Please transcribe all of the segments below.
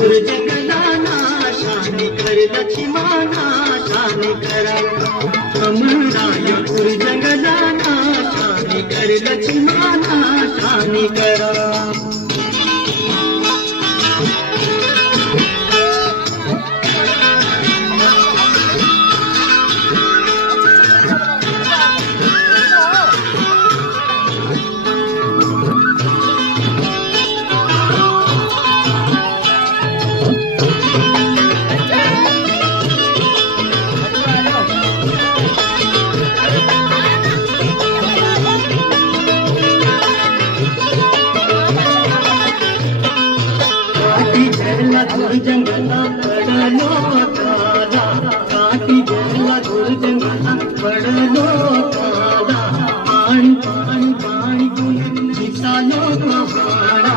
जंगलाना शानी कर लक्ष्मणा शानी करा अमराय जंगलाना शानी कर लक्ष्मणा शानी करा जंगला पड़लो काला काटी जंगला जंगला पड़लो काला पानी पानी पानी निसालो पहाड़ा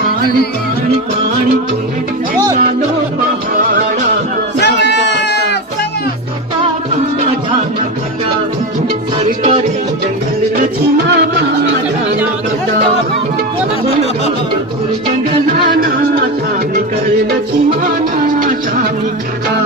पानी पानी पानी निसालो पहाड़ा सरकारी जंगल लक्ष्मा जंगलाना शानी कर लक्ष्मणा शानी करा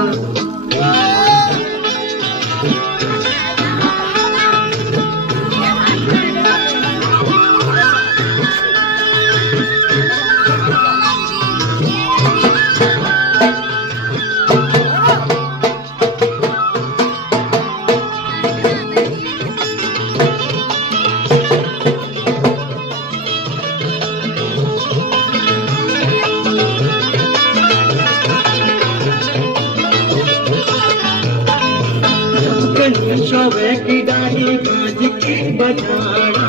शोभे की डाली बाज की बजाना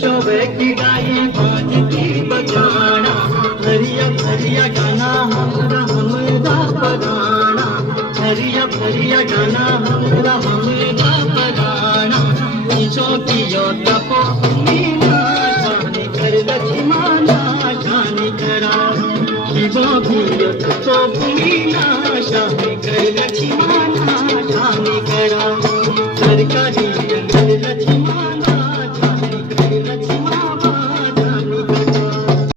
शोभे की डाली बाज की बजाना हरिया हरिया गाना हमरा पगाना हरिया हरिया गाना हमरा पगाना चौकियो तपो मीना शानी कर लक्ष्मणा शानी करा शिवो भीयो तपो मीना शानी कर लक्ष्मणा शानी करा सरकारी